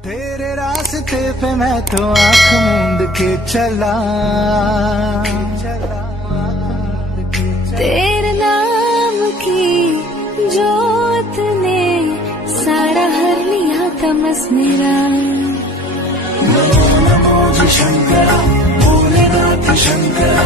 तेरे रास्ते पे मैं तो आँख मूंद के चला, तेरे नाम की जोत ने सारा हर लिया तमस मेरा। नमो नमो जी शंकरा, भोलेनाथ शंकरा,